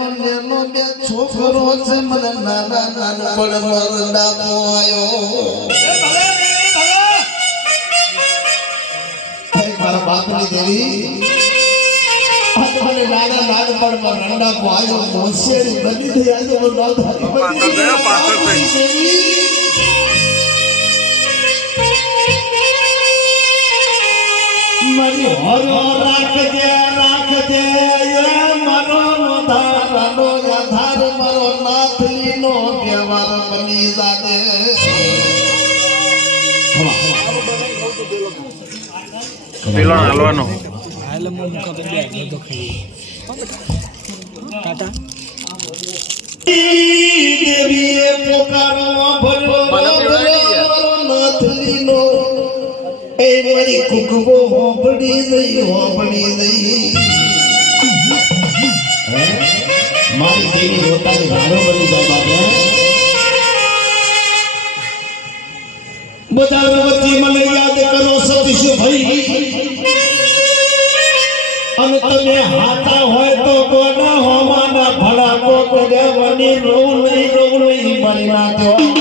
છોકરો છે મને નાના નાના પણ મરડા મોયો મારા બાપની દેવી મને નાના નાના પણ મરડા મોયો મોસેરી બની થઈ આજે નો ધારી મારી હરો રાખજે રાખજે મારો ધારાનો આધાર મારો નાથલીનો વ્યવહાર બની જાદે પેલો હાલવાનો હાલ મો મુકા બે તો ખાઈ કાટા દેવીએ પોકારનો ભલો નાથલીનો એ મારી કુકવો હોબડી દઈ મારી દેવી હોતાની ભારો બની જાય બાપા બધા વચ્ચે મને યાદ કરો સતીશ ભાઈ અને તમે હાથા હોય તો કોના હોમાના ભડાકો કર્યાવાની રોવ નહીં મારી નાખ્યો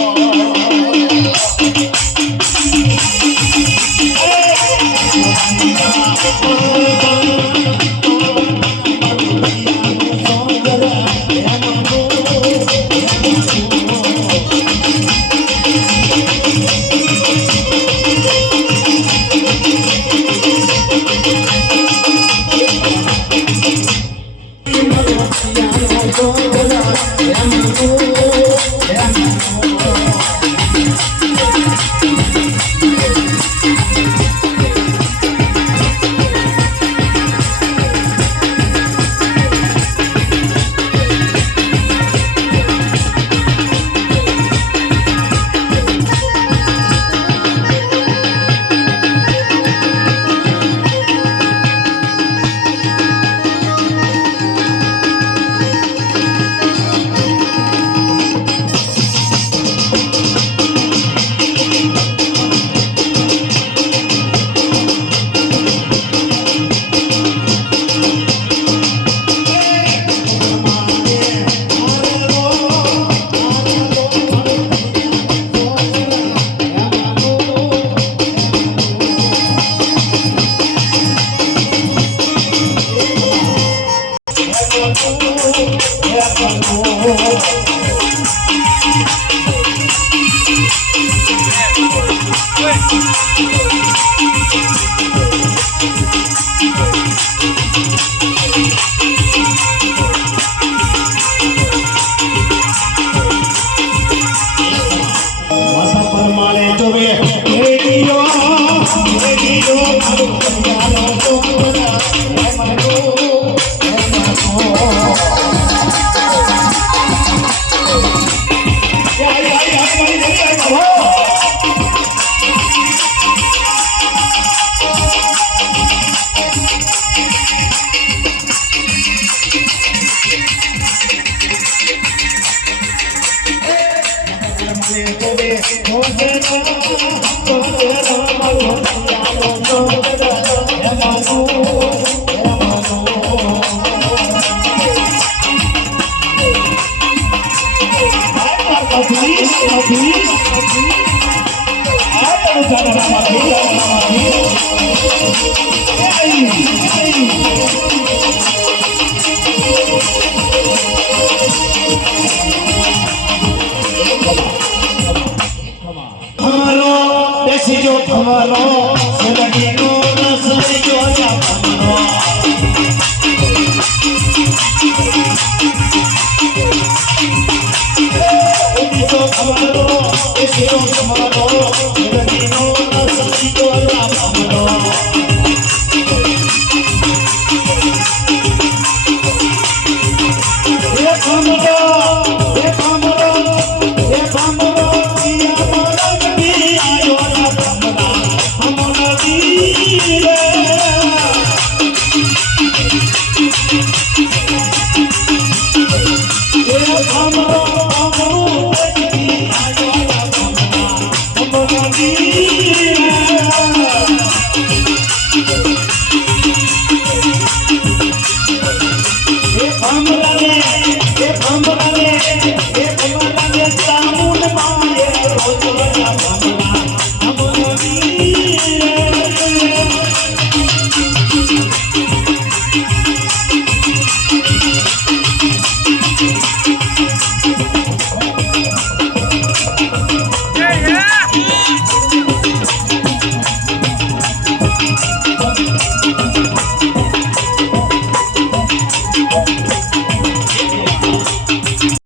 I'm એ